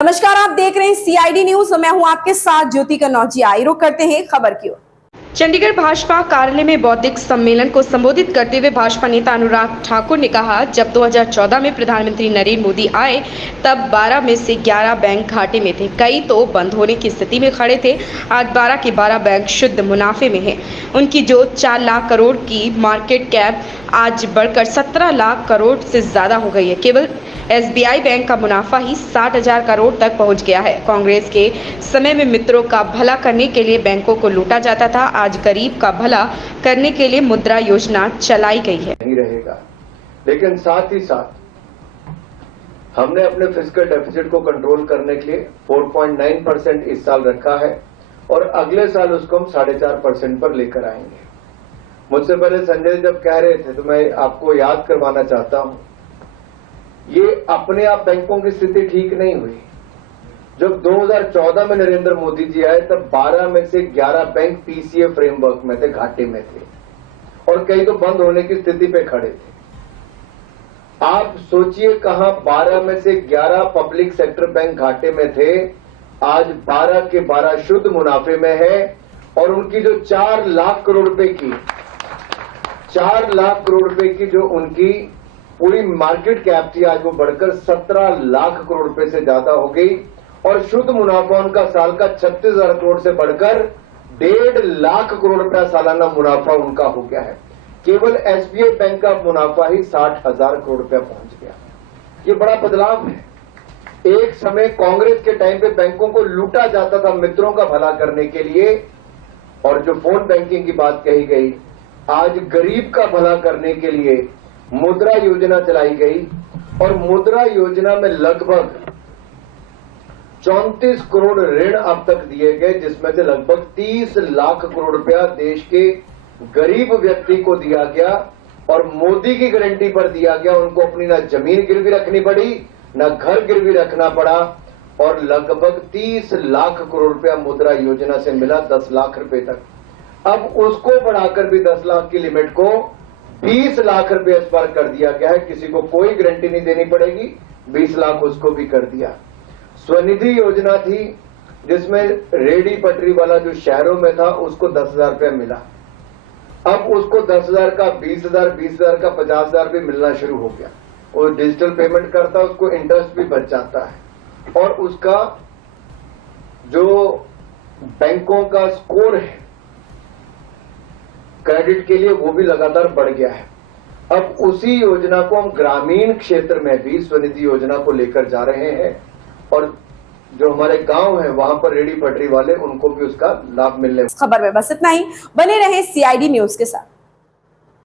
नमस्कार, आप देख रहे हैं सीआईडी न्यूज। मैं हूं आपके साथ ज्योति कन्नौजिया। रुक करते हैं खबर की ओर। चंडीगढ़ भाजपा कार्यालय में बौद्धिक सम्मेलन को संबोधित करते हुए भाजपा नेता अनुराग ठाकुर ने कहा, जब 2014 में प्रधानमंत्री नरेंद्र मोदी आए तब 12 में से 11 बैंक घाटे में थे, कई तो बंद होने की स्थिति में खड़े थे। आज 12 के 12 बैंक शुद्ध मुनाफे में हैं। उनकी जो 4 लाख करोड़ की मार्केट कैप आज बढ़कर 17 लाख करोड़ से ज्यादा हो गई है। केवल एसबीआई बैंक का मुनाफा ही 60,000 करोड़ तक पहुंच गया है। कांग्रेस के समय में मित्रों का भला करने के लिए बैंकों को लूटा जाता था, आज गरीब का भला करने के लिए मुद्रा योजना चलाई गई है। नहीं रहेगा, लेकिन साथ ही साथ हमने अपने फिस्कल डेफिसिट को कंट्रोल करने के लिए 4.9% इस साल रखा है और अगले साल उसको हम 4.5% पर लेकर आएंगे। मुझसे पहले संजय जब कह रहे थे तो मैं आपको याद करवाना चाहता हूं, ये अपने आप बैंकों की स्थिति ठीक नहीं हुई। जब 2014 में नरेंद्र मोदी जी आए तब 12 में से 11 बैंक पीसीए फ्रेमवर्क में थे, घाटे में थे और कई तो बंद होने की स्थिति पे खड़े थे। आप सोचिए कहां 12 में से 11 पब्लिक सेक्टर बैंक घाटे में थे, आज 12 के 12 शुद्ध मुनाफे में है और उनकी जो 4 लाख करोड़ रुपए की जो उनकी पूरी मार्केट कैप थी, आज वो बढ़कर 17 लाख करोड़ रुपए से ज्यादा हो गई और शुद्ध मुनाफा उनका साल का 36,000 करोड़ से बढ़कर 1.5 लाख करोड़ रुपया सालाना मुनाफा उनका हो गया है। केवल एसबीआई बैंक का मुनाफा ही 60,000 करोड़ रुपया पहुंच गया। ये बड़ा बदलाव है। एक समय कांग्रेस के टाइम पे बैंकों को लूटा जाता था मित्रों का भला करने के लिए, और जो फोन बैंकिंग की बात कही गई, आज गरीब का भला करने के लिए मुद्रा योजना चलाई गई और मुद्रा योजना में लगभग 34 करोड़ ऋण अब तक दिए गए, जिसमें से लगभग 30 लाख करोड़ रुपया देश के गरीब व्यक्ति को दिया गया और मोदी की गारंटी पर दिया गया। उनको अपनी ना जमीन गिरवी रखनी पड़ी, ना घर गिरवी रखना पड़ा और लगभग 30 लाख करोड़ रुपया मुद्रा योजना से मिला 10 लाख रुपए तक। अब उसको बढ़ाकर भी 10 लाख की लिमिट को 20 लाख रुपए इस बार कर दिया गया है। किसी को कोई गारंटी नहीं देनी पड़ेगी, 20 लाख उसको भी कर दिया। स्वनिधि योजना थी जिसमें रेडी पटरी वाला जो शहरों में था उसको 10,000 रुपया मिला, अब उसको 10,000 का 20,000, 20,000 का 50,000 भी मिलना शुरू हो गया। वो डिजिटल पेमेंट करता है, उसको इंटरेस्ट भी बच जाता है और उसका जो बैंकों का स्कोर है क्रेडिट के लिए वो भी लगातार बढ़ गया है। अब उसी योजना को हम ग्रामीण क्षेत्र में भी स्वनिधि योजना को लेकर जा रहे हैं और जो हमारे गांव है वहां पर रेडी पटरी वाले उनको भी उसका लाभ मिलने। खबर में बस इतना ही। बने रहे सीआईडी न्यूज के साथ।